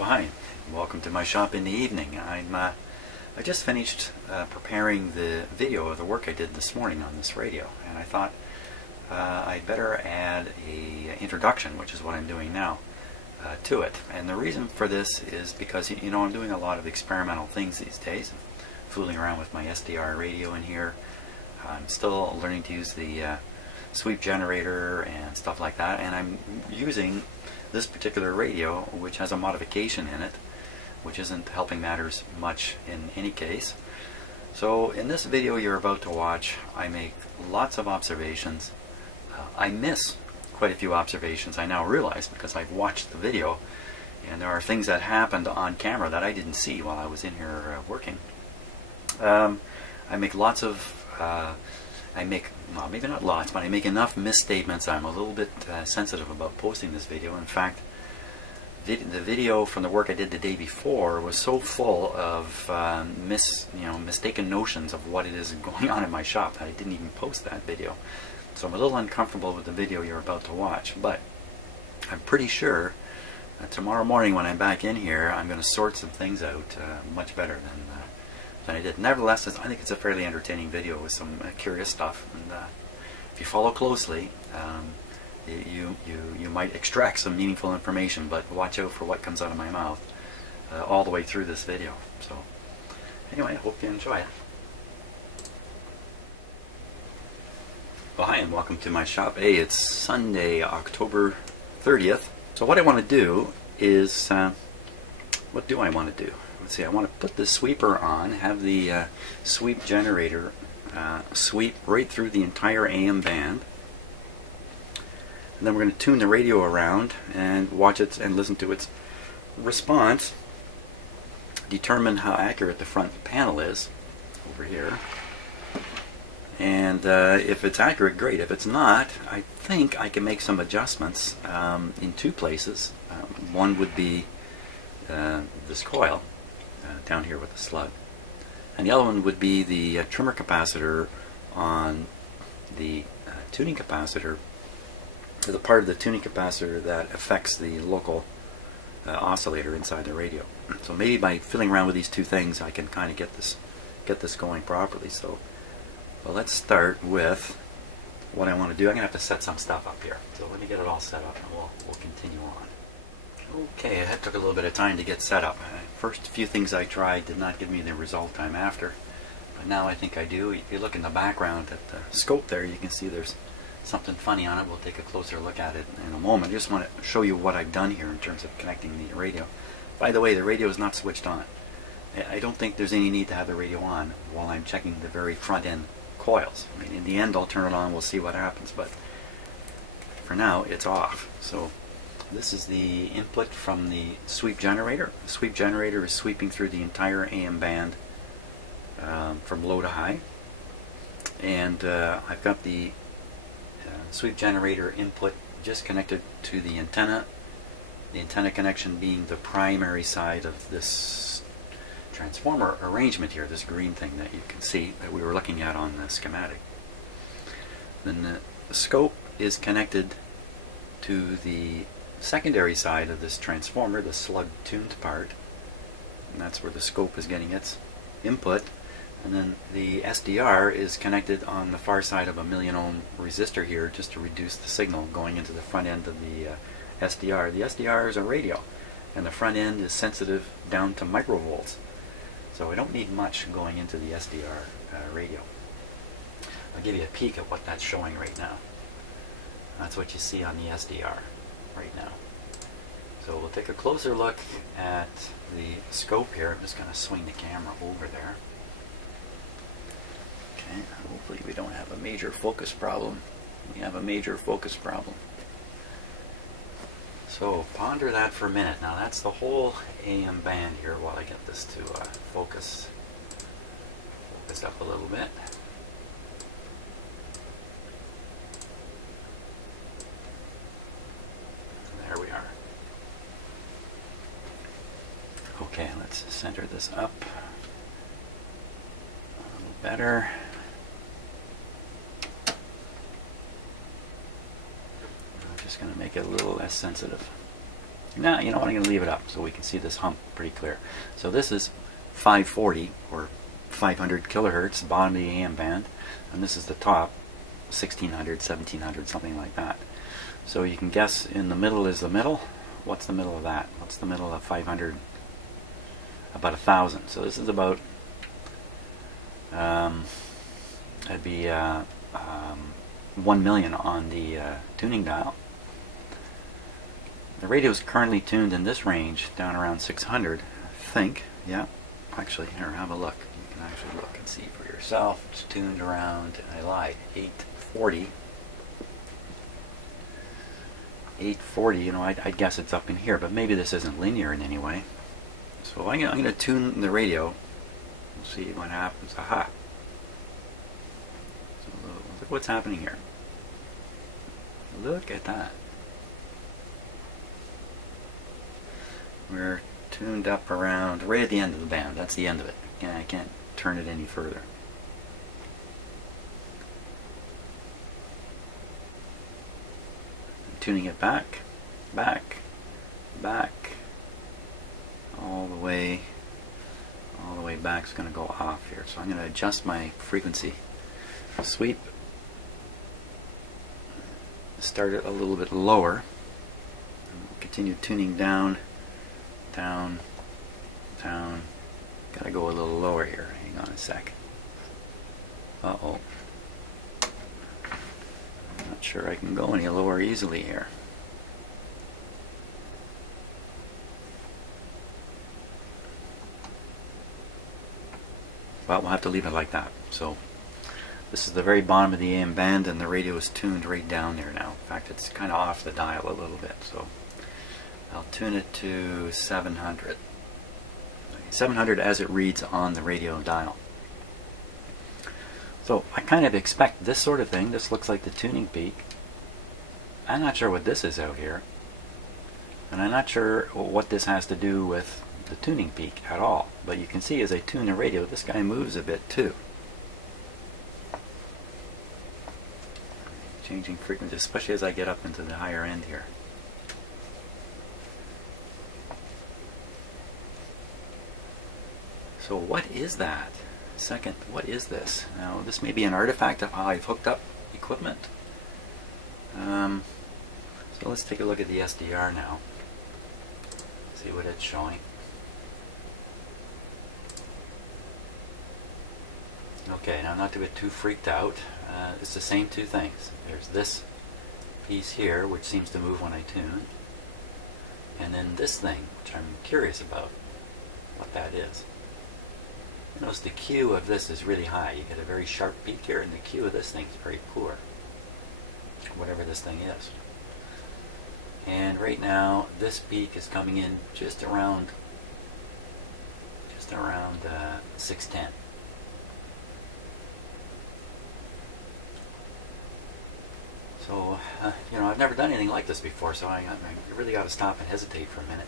Well, hi, welcome to my shop in the evening. I just finished preparing the video of the work I did this morning on this radio, and I thought I'd better add a introduction, which is what I'm doing now, to it. And the reason for this is because, you know, I'm doing a lot of experimental things these days. I'm fooling around with my SDR radio in here. I'm still learning to use the sweep generator and stuff like that, and I'm using this particular radio, which has a modification in it, which isn't helping matters much in any case. So in this video you're about to watch, I make lots of observations. I miss quite a few observations, I now realize, because I've watched the video, and there are things that happened on camera that I didn't see while I was in here working. I make lots of well, maybe not lots, but I make enough misstatements. I'm a little bit sensitive about posting this video. In fact, the video from the work I did the day before was so full of mistaken notions of what it is going on in my shop that I didn't even post that video. So I'm a little uncomfortable with the video you're about to watch, but I'm pretty sure that tomorrow morning when I'm back in here, I'm going to sort some things out much better than I did. Nevertheless, I think it's a fairly entertaining video with some curious stuff, and if you follow closely, you might extract some meaningful information, but watch out for what comes out of my mouth all the way through this video. So anyway, I hope you enjoy it. Well, hi and welcome to my shop. Hey, it's Sunday, October 30th. So what I want to do is, what do I want to do? Let's see, I want to put the sweeper on, have the sweep generator sweep right through the entire AM band. And then we're going to tune the radio around and watch it and listen to its response, determine how accurate the front panel is over here. And if it's accurate, great. If it's not, I think I can make some adjustments in two places. One would be this coil down here with the slug, and the other one would be the trimmer capacitor on the tuning capacitor, the part of the tuning capacitor that affects the local oscillator inside the radio. So maybe by fiddling around with these two things I can kind of get this going properly. So well, let's start with what I want to do. I'm going to have to set some stuff up here, so let me get it all set up and we'll continue on. Okay, that took a little bit of time to get set up. First few things I tried did not give me the result I'm after, but now I think I do. If you look in the background at the scope there, you can see there's something funny on it. We'll take a closer look at it in a moment. I just want to show you what I've done here in terms of connecting the radio. By the way, the radio is not switched on. I don't think there's any need to have the radio on while I'm checking the very front end coils. I mean, in the end I'll turn it on, we'll see what happens, but for now it's off. So this is the input from the sweep generator. The sweep generator is sweeping through the entire AM band from low to high, and I've got the sweep generator input just connected to the antenna connection being the primary side of this transformer arrangement here, this green thing that you can see that we were looking at on the schematic. Then the scope is connected to the secondary side of this transformer, the slug tuned part, and that's where the scope is getting its input. And then the SDR is connected on the far side of a 1,000,000 ohm resistor here, just to reduce the signal going into the front end of the SDR. The SDR is a radio, and the front end is sensitive down to microvolts, so I don't need much going into the SDR radio. I'll give you a peek at what that's showing right now. That's what you see on the SDR right now. So we'll take a closer look at the scope here. I'm just going to swing the camera over there. Okay, hopefully we don't have a major focus problem. We have a major focus problem. So ponder that for a minute. Now that's the whole AM band here while I get this to focus up a little bit. There we are. Okay, let's center this up a little better. I'm just going to make it a little less sensitive. Now, you know what, I'm going to leave it up so we can see this hump pretty clear. So this is 540 or 500 kilohertz, the bottom of the AM band, and this is the top, 1600, 1700, something like that. So you can guess in the middle is the middle. What's the middle of that? What's the middle of 500? About 1,000. So this is about, that'd be 1 million on the tuning dial. The radio is currently tuned in this range, down around 600, I think. Yeah, actually, here, have a look. You can actually look and see for yourself. It's tuned around, I lied, 840. 840, you know, I'd guess it's up in here, but maybe this isn't linear in any way. So I'm going to tune the radio. We'll see what happens. Aha! So look what's happening here. Look at that. We're tuned up around right at the end of the band. That's the end of it. Yeah, I can't turn it any further. Tuning it back, back, back, all the way back. It's going to go off here. So I'm going to adjust my frequency sweep. Start it a little bit lower. Continue tuning down, down, down. Got to go a little lower here. Hang on a sec. Uh-oh. Not sure I can go any lower easily here. Well, we'll have to leave it like that. So this is the very bottom of the AM band, and the radio is tuned right down there now. In fact, it's kind of off the dial a little bit. So I'll tune it to 700. 700 as it reads on the radio dial. So I kind of expect this sort of thing. This looks like the tuning peak. I'm not sure what this is out here. And I'm not sure what this has to do with the tuning peak at all. But you can see as I tune the radio, this guy moves a bit too. Changing frequency, especially as I get up into the higher end here. So what is that? Second, what is this? Now, this may be an artifact of how I've hooked up equipment. So let's take a look at the SDR now. See what it's showing. Okay, now not to get too freaked out. It's the same two things. There's this piece here, which seems to move when I tune. And then this thing, which I'm curious about what that is. Notice the Q of this is really high. You get a very sharp peak here, and the Q of this thing is very poor. Whatever this thing is. And right now, this peak is coming in just around 610. So, you know, I've never done anything like this before, so I really got to stop and hesitate for a minute.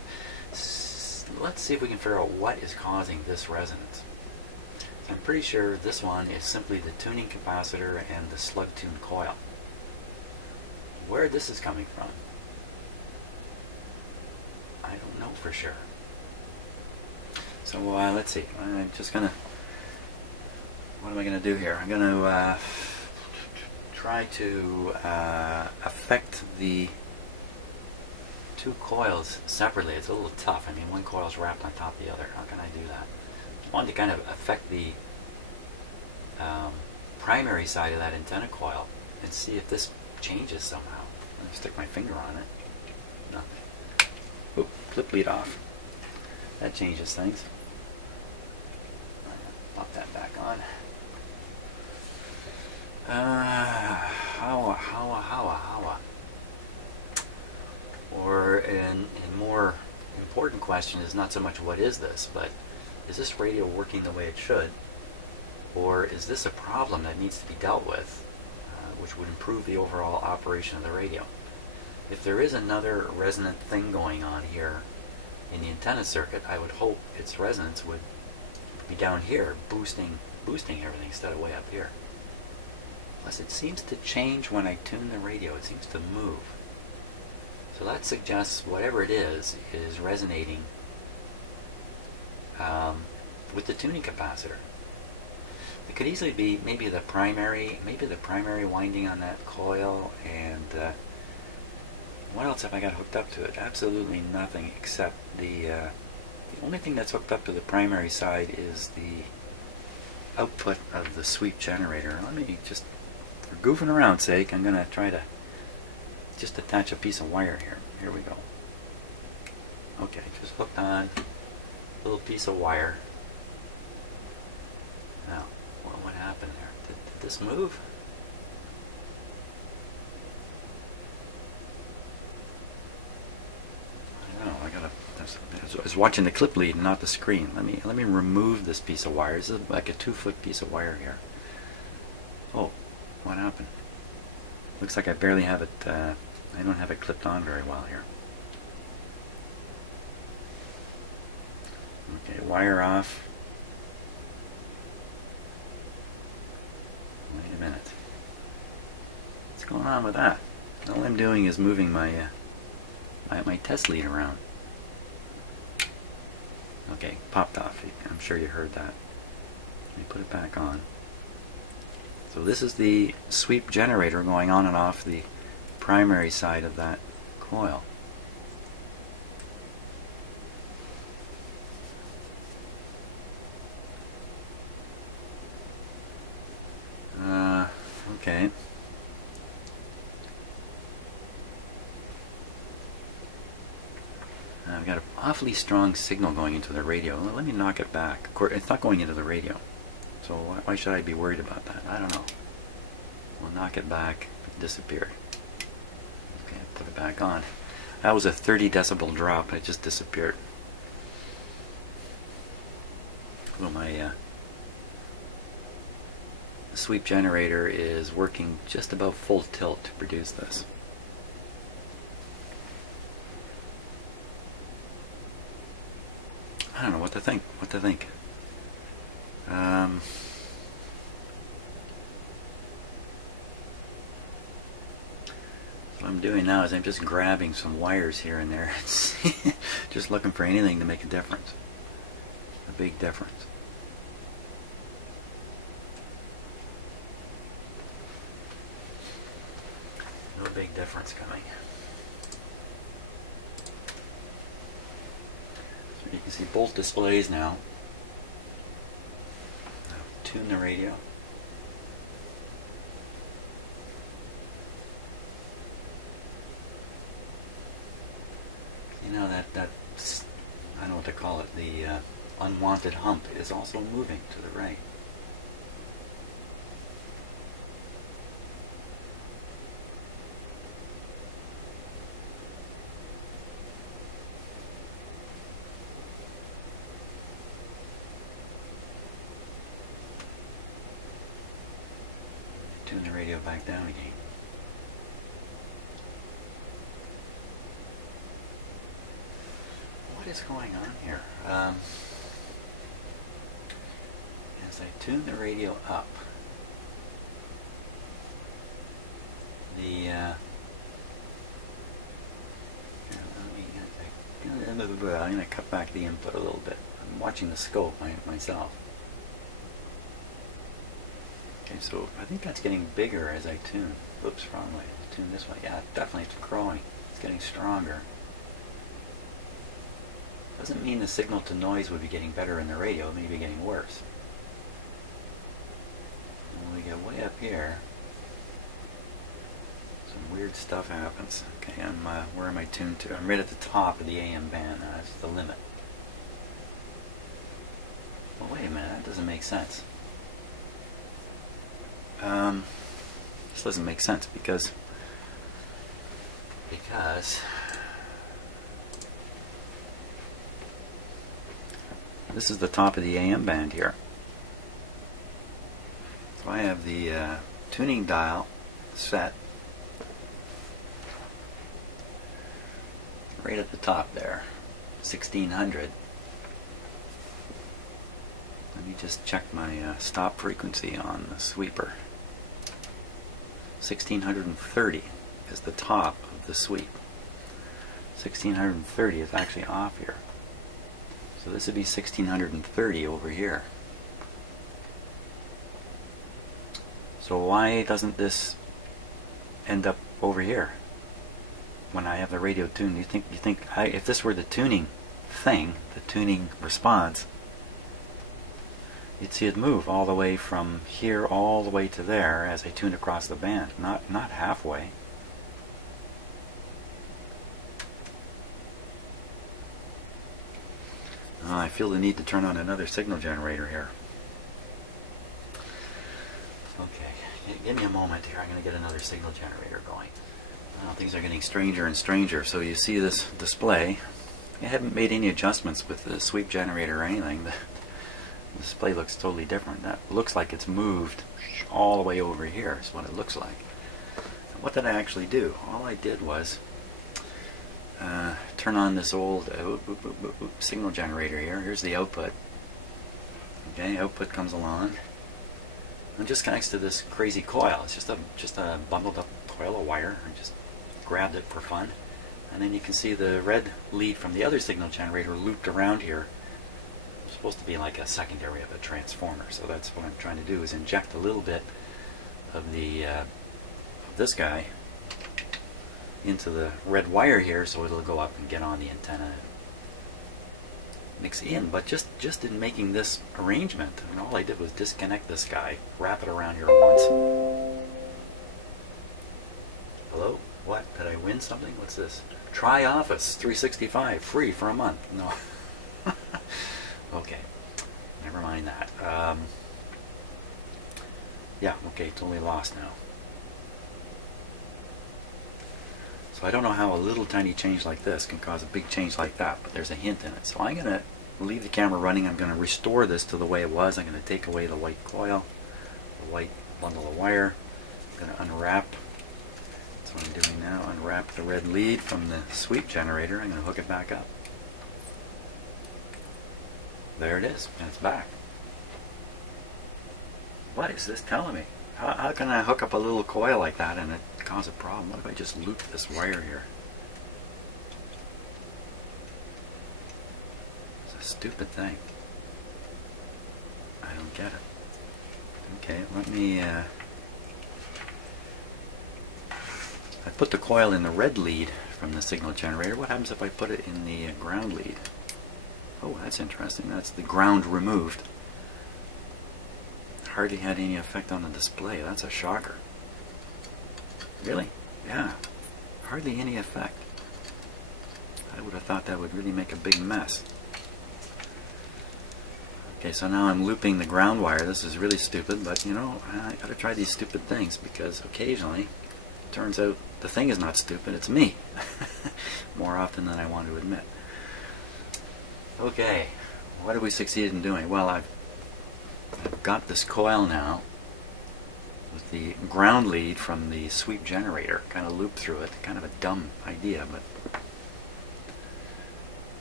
Let's see if we can figure out what is causing this resonance. I'm pretty sure this one is simply the tuning capacitor and the slug tune coil. Where this is coming from, I don't know for sure. So let's see. I'm just gonna. What am I gonna do here? I'm gonna try to affect the two coils separately. It's a little tough. I mean, one coil is wrapped on top of the other. How can I do that? I wanted to kind of affect the primary side of that antenna coil and see if this changes somehow. Let me stick my finger on it. Nothing. Oop, flip lead off. That changes things. Pop that back on. How. Or a more important question is not so much what is this, but is this radio working the way it should? Or is this a problem that needs to be dealt with, which would improve the overall operation of the radio? If there is another resonant thing going on here in the antenna circuit, I would hope its resonance would be down here, boosting everything instead of way up here. Plus it seems to change when I tune the radio. It seems to move. So that suggests whatever it is resonating with the tuning capacitor. It could easily be maybe the primary winding on that coil, and what else have I got hooked up to it? Absolutely nothing, except the only thing that's hooked up to the primary side is the output of the sweep generator. Let me just, for goofing around's sake, I'm going to try to just attach a piece of wire here. Here we go. Okay, just hooked on a little piece of wire. Now, what happened there? Did this move? I don't know. I was watching the clip lead and not the screen. Let me remove this piece of wire. This is like a 2-foot piece of wire here. Oh, what happened? Looks like I barely have it. I don't have it clipped on very well here. Okay, wire off. Wait a minute. What's going on with that? All I'm doing is moving my my test lead around. Okay, popped off. I'm sure you heard that. Let me put it back on. So this is the sweep generator going on and off the primary side of that coil. Okay. I've got an awfully strong signal going into the radio. Let me knock it back. Of course, it's not going into the radio, so why should I be worried about that? I don't know. We'll knock it back. It disappeared. Okay, put it back on. That was a 30 decibel drop. It just disappeared. Well, my sweep generator is working just about full tilt to produce this. I don't know what to think. What I'm doing now is I'm just grabbing some wires here and there, just looking for anything to make a difference, a big difference. No big difference coming. You can see both displays now. Tune the radio. You know that I don't know what to call it. The unwanted hump is also moving to the right. Tune the radio back down again. What is going on here? As I tune the radio up, I'm going to cut back the input a little bit. I'm watching the scope myself. Okay, so I think that's getting bigger as I tune. Oops, wrong way. Tune this way. Yeah, definitely it's growing. It's getting stronger. Doesn't mean the signal to noise would be getting better in the radio. It may be getting worse. When we get way up here, some weird stuff happens. Okay, where am I tuned to? I'm right at the top of the AM band. That's the limit. Well, wait a minute. That doesn't make sense. This doesn't make sense because this is the top of the AM band here. So I have the tuning dial set right at the top there, 1600. Let me just check my stop frequency on the sweeper. 1630 is the top of the sweep. 1630 is actually off here. So this would be 1630 over here. So why doesn't this end up over here when I have the radio tuned? You think if this were the tuning thing, the tuning response, you'd see it move all the way from here all the way to there as I tune across the band, not halfway. I feel the need to turn on another signal generator here. Okay, give me a moment here. I'm going to get another signal generator going. Things are getting stranger and stranger. So you see this display. I haven't made any adjustments with the sweep generator or anything. The display looks totally different. That looks like it's moved all the way over here is what it looks like. What did I actually do? All I did was turn on this old signal generator here. Here's the output. Okay, output comes along and just connects to this crazy coil. It's just a bundled up coil of wire. I just grabbed it for fun. And then you can see the red lead from the other signal generator looped around here. It's supposed to be like a secondary of a transformer. So that's what I'm trying to do, is inject a little bit of the of this guy into the red wire here, so it'll go up and get on the antenna, mix in. But just in making this arrangement, and all I did was disconnect this guy, wrap it around here once. Hello? What? Did I win something? What's this? Try Office 365 free for a month. No. Okay. Never mind that. Yeah, okay, totally lost now. So I don't know how a little tiny change like this can cause a big change like that, but there's a hint in it. So I'm going to leave the camera running. I'm going to restore this to the way it was. I'm going to take away the white coil, the white bundle of wire. I'm going to unwrap. That's what I'm doing now. Unwrap the red lead from the sweep generator. I'm going to hook it back up. There it is, and it's back. What is this telling me? How can I hook up a little coil like that and it cause a problem? What if I just loop this wire here? It's a stupid thing. I don't get it. Okay, let me... I put the coil in the red lead from the signal generator. What happens if I put it in the ground lead? Oh, that's interesting. That's the ground removed. Hardly had any effect on the display. That's a shocker. Really? Yeah. Hardly any effect. I would have thought that would really make a big mess. Okay, so now I'm looping the ground wire. This is really stupid, but you know, I gotta try these stupid things because occasionally it turns out the thing is not stupid, it's me. More often than I want to admit. Okay, what have we succeeded in doing? Well, I've got this coil now with the ground lead from the sweep generator kind of looped through it. Kind of a dumb idea, but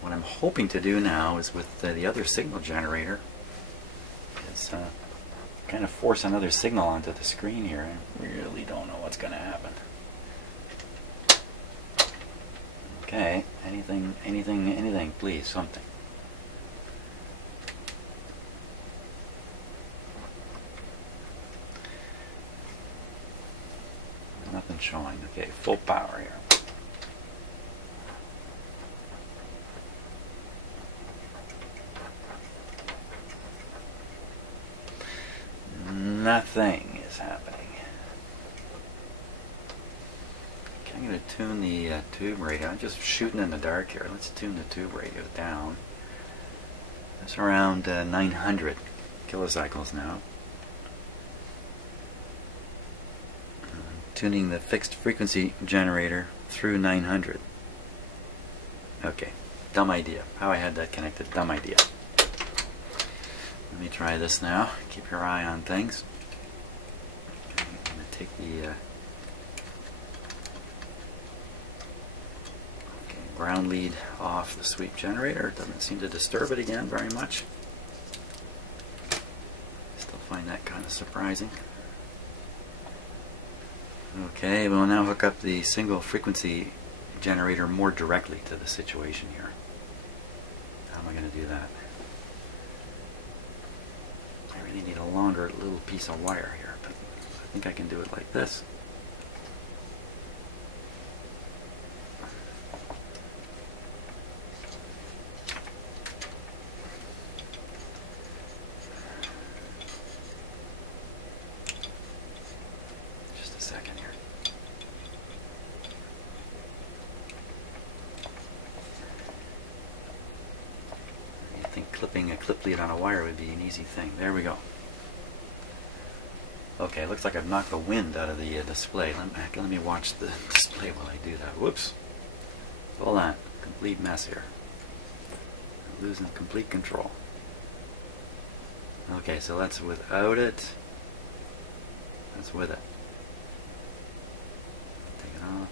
what I'm hoping to do now is with the other signal generator is kind of force another signal onto the screen here. I really don't know what's going to happen. Okay, anything, please, something. Nothing showing. Okay, full power here. Nothing is happening. Okay, I'm going to tune the tube radio. I'm just shooting in the dark here. Let's tune the tube radio down. It's around 900 kilocycles now. Tuning the fixed frequency generator through 900. Okay, dumb idea. How I had that connected, dumb idea. Let me try this now. Keep your eye on things. Okay, I'm going to take the ground lead off the sweep generator. It doesn't seem to disturb it again very much. Still find that kind of surprising. Okay, we'll now hook up the single frequency generator more directly to the situation here. How am I going to do that? I really need a longer little piece of wire here, but I think I can do it like this. Just a second here. I think clipping a clip lead on a wire would be an easy thing. There we go. Okay, looks like I've knocked the wind out of the display. Let me watch the display while I do that. Whoops. Hold on. Complete mess here. I'm losing complete control. Okay, so that's without it. That's with it. Take it off.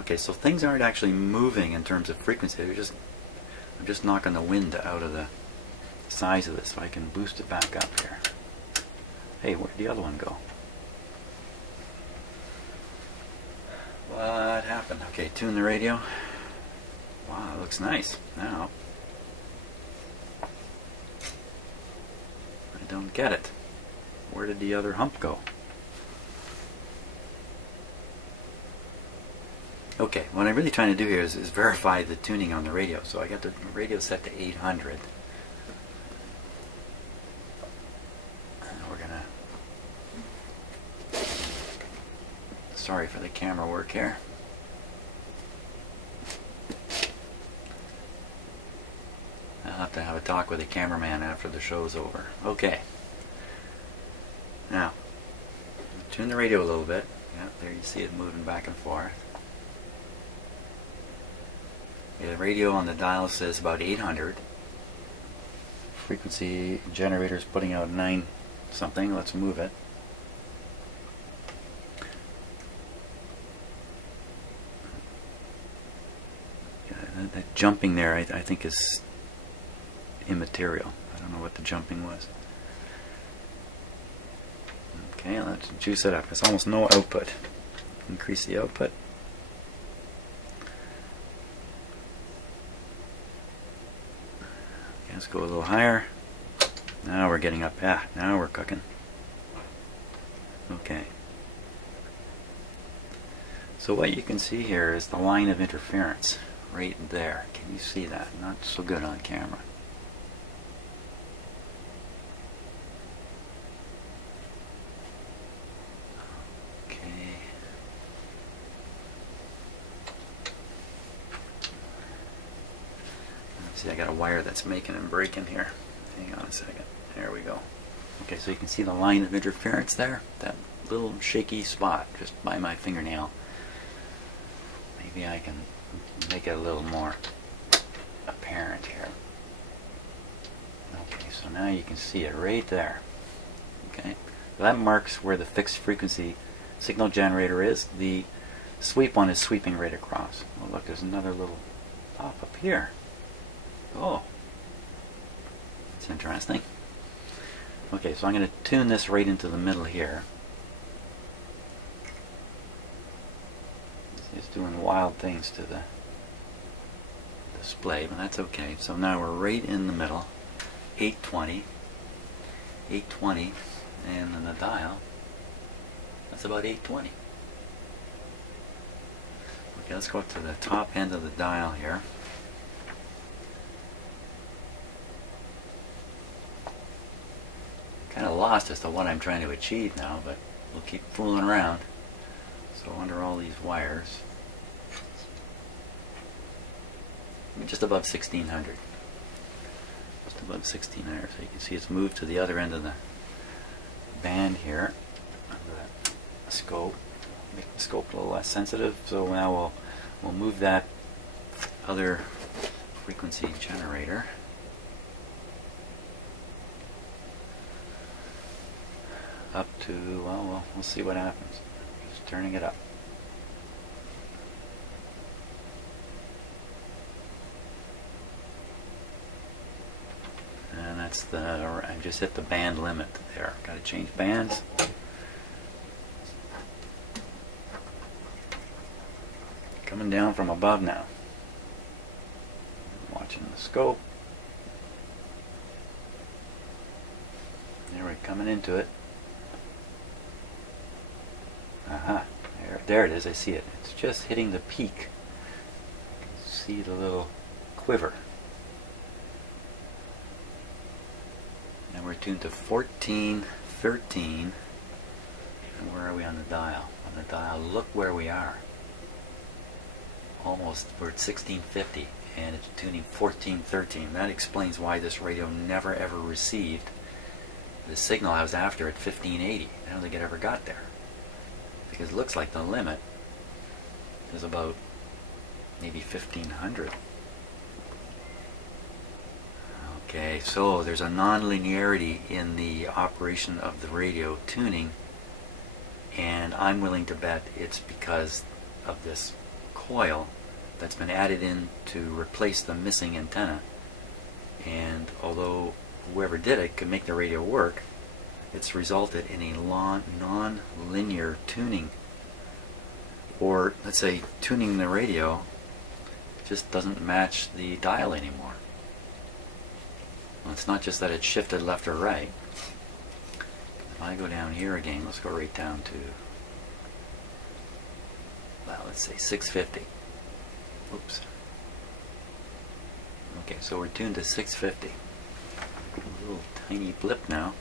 Okay, so things aren't actually moving in terms of frequency. I'm just knocking the wind out of the size of this, so I can boost it back up here. Hey, where'd the other one go? What happened? Okay, tune the radio. Wow, it looks nice. Now, I don't get it. Where did the other hump go? Okay, what I'm really trying to do here is verify the tuning on the radio. So I got the radio set to 800. Sorry for the camera work here. I'll have to have a talk with the cameraman after the show's over. Okay. Now, tune the radio a little bit. Yeah, there you see it moving back and forth. Yeah, the radio on the dial says about 800. Frequency generator's putting out 9 something. Let's move it. That jumping there, I think, is immaterial. I don't know what the jumping was. Okay, let's juice it up. There's almost no output. Increase the output. Okay, let's go a little higher. Now we're getting up. Yeah, now we're cooking. Okay. So what you can see here is the line of interference. Right there. Can you see that? Not so good on camera. Okay. See, I got a wire that's making and breaking here. Hang on a second. There we go. Okay, so you can see the line of interference there. That little shaky spot just by my fingernail. Maybe I can make it a little more apparent here. Okay, so now you can see it right there. Okay, so that marks where the fixed frequency signal generator is. The sweep one is sweeping right across. Oh, look, there's another little pop up here. Oh, that's interesting. Okay, so I'm going to tune this right into the middle here. It's doing wild things to the display, but that's okay. So now we're right in the middle, 820, and then the dial, that's about 820. Okay, let's go up to the top end of the dial here. Kind of lost as to what I'm trying to achieve now, but we'll keep fooling around. So under all these wires, just above 1600. Just above 1600. So you can see it's moved to the other end of the band here of the scope. Make the scope a little less sensitive. So now we'll move that other frequency generator up to, well, we'll see what happens. Just turning it up. And that's the, I just hit the band limit there. Got to change bands. Coming coming down from above now. Watching the scope. There we're coming into it. Aha, there it is, I see it. It's just hitting the peak. You can see the little quiver. And we're tuned to 14, 13. And where are we on the dial? On the dial, look where we are. Almost, we're at 1650, and it's tuning 14, 13. That explains why this radio never ever received the signal I was after at 1580. I don't think it ever got there. Because it looks like the limit is about maybe 1500. Okay, so there's a non-linearity in the operation of the radio tuning, and I'm willing to bet it's because of this coil that's been added in to replace the missing antenna. And although whoever did it could make the radio work, it's resulted in a non-linear tuning, or let's say tuning the radio just doesn't match the dial anymore. Well, it's not just that it shifted left or right. If I go down here again, let's go right down to, well, let's say 650. Oops. Okay, so we're tuned to 650. A little tiny blip now.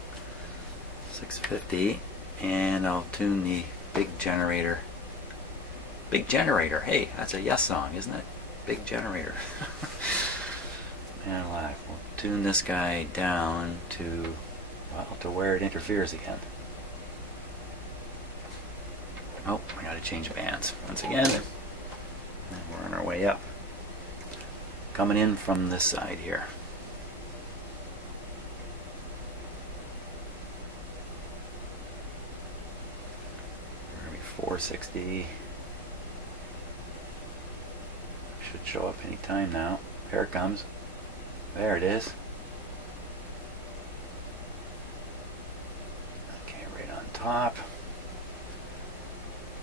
650, and I'll tune the big generator. Big generator, hey, that's a Yes song, isn't it? Big generator. Man alive. We'll tune this guy down to, well, to where it interferes again. Oh, I gotta change bands once again. And we're on our way up. Coming in from this side here. 460. Should show up any time now. Here it comes. There it is. Okay, right on top.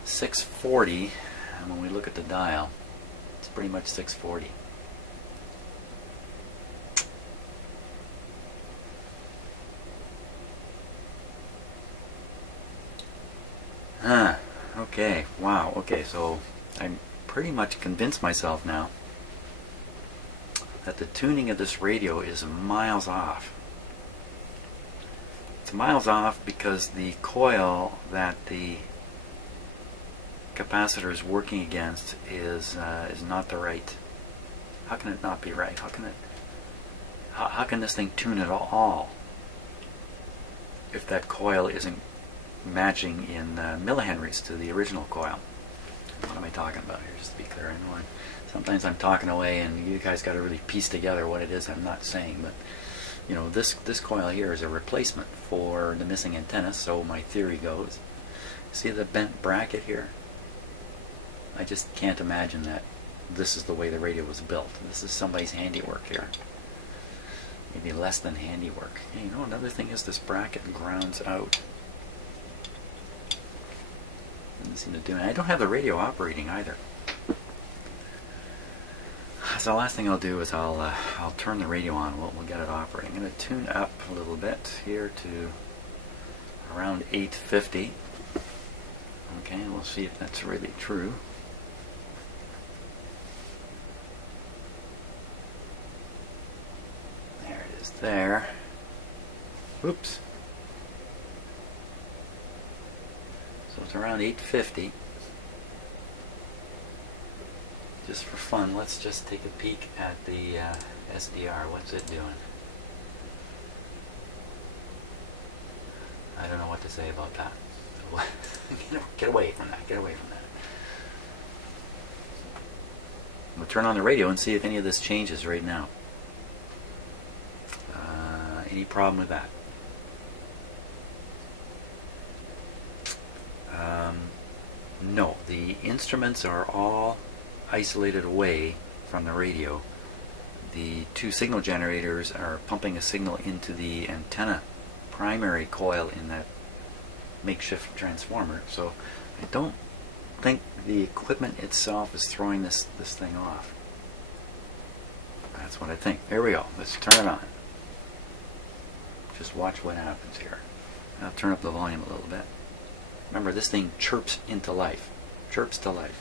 640, and when we look at the dial, it's pretty much 640. Okay, wow, okay, so I'm pretty much convinced myself now that the tuning of this radio is miles off. It's miles off because the coil that the capacitor is working against is not the right. How can it not be right? How can this thing tune at all if that coil isn't matching in millihenries to the original coil? What am I talking about here, just to be clear? I know sometimes I'm talking away and you guys got to really piece together what it is I'm not saying, but you know, this coil here is a replacement for the missing antenna, so my theory goes. See the bent bracket here? I just can't imagine that this is the way the radio was built. This is somebody's handiwork here. Maybe less than handiwork. Hey, you know, another thing is this bracket grounds out. Doesn't seem to do it. I don't have the radio operating either. So the last thing I'll do is I'll turn the radio on. We'll get it operating. I'm going to tune up a little bit here to around 850. Okay, we'll see if that's really true. There it is there. Oops. So it's around 850. Just for fun, let's just take a peek at the SDR. What's it doing? I don't know what to say about that. Get away from that. Get away from that. We'll turn on the radio and see if any of this changes right now. Any problem with that? No, the instruments are all isolated away from the radio. The two signal generators are pumping a signal into the antenna primary coil in that makeshift transformer, so I don't think the equipment itself is throwing this thing off. That's what I think. Here we go. Let's turn it on. Just watch what happens here. I'll turn up the volume a little bit. Remember, this thing chirps into life. Chirps to life.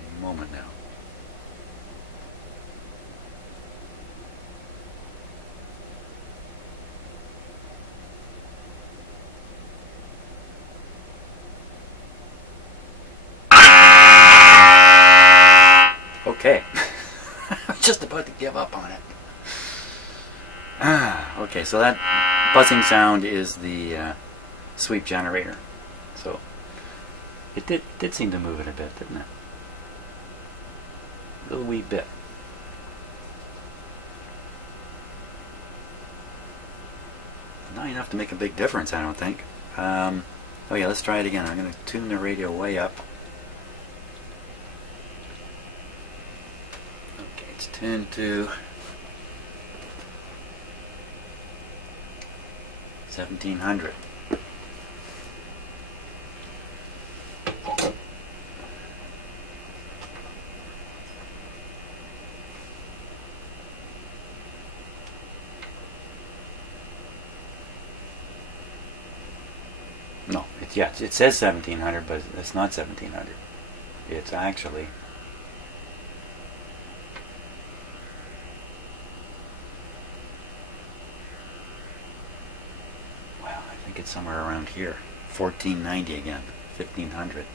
Any moment now. Okay. I'm just about to give up on it. Okay, so that buzzing sound is the sweep generator. So it did seem to move it a bit, didn't it? A little wee bit. Not enough to make a big difference, I don't think. Oh yeah, let's try it again. I'm going to tune the radio way up. Okay, it's tuned to 1700. No, it says 1700, but it's not 1700. It's actually it's somewhere around here. 1490 again. 1500.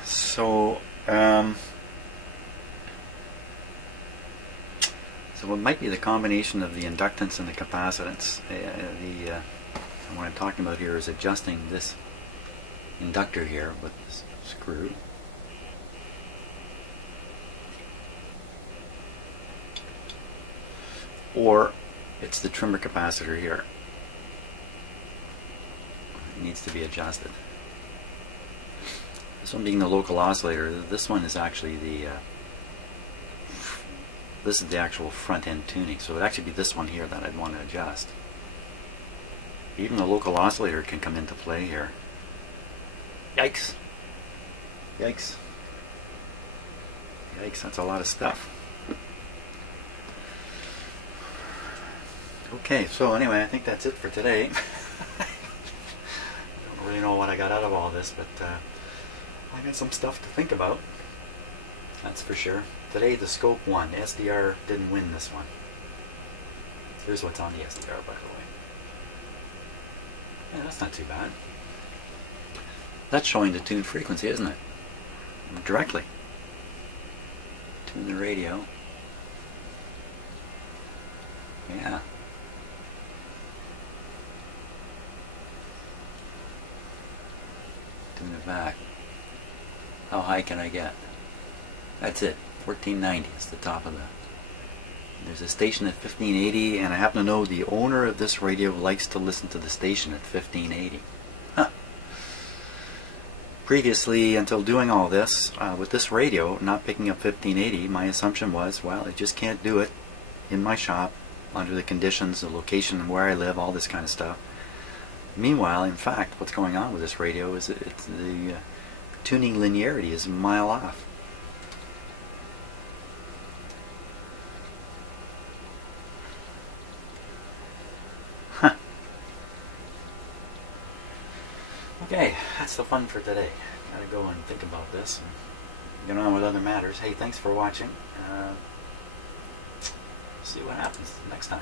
So it might be the combination of the inductance and the capacitance. What I'm talking about here is adjusting this inductor here with this screw. Or it's the trimmer capacitor here. It needs to be adjusted. This one being the local oscillator, this one is actually this is the actual front end tuning, so it would actually be this one here that I'd want to adjust. Even the local oscillator can come into play here. Yikes! Yikes! Yikes, that's a lot of stuff. Okay, so anyway, I think that's it for today. I don't really know what I got out of all this, but I got some stuff to think about. That's for sure. Today the scope won. SDR didn't win this one. Here's what's on the SDR, by the way. Yeah, that's not too bad. That's showing the tuned frequency, isn't it? Directly. Tune the radio. Yeah. Tune it back. How high can I get? That's it. 1490 is the top of the... There's a station at 1580, and I happen to know the owner of this radio likes to listen to the station at 1580. Huh. Previously, until doing all this, with this radio not picking up 1580, my assumption was, well, I just can't do it in my shop under the conditions, the location, and where I live, all this kind of stuff. Meanwhile, in fact, what's going on with this radio is the tuning linearity is a mile off. Huh. Okay, that's the fun for today. Gotta go and think about this and get on with other matters. Hey, thanks for watching. See what happens next time.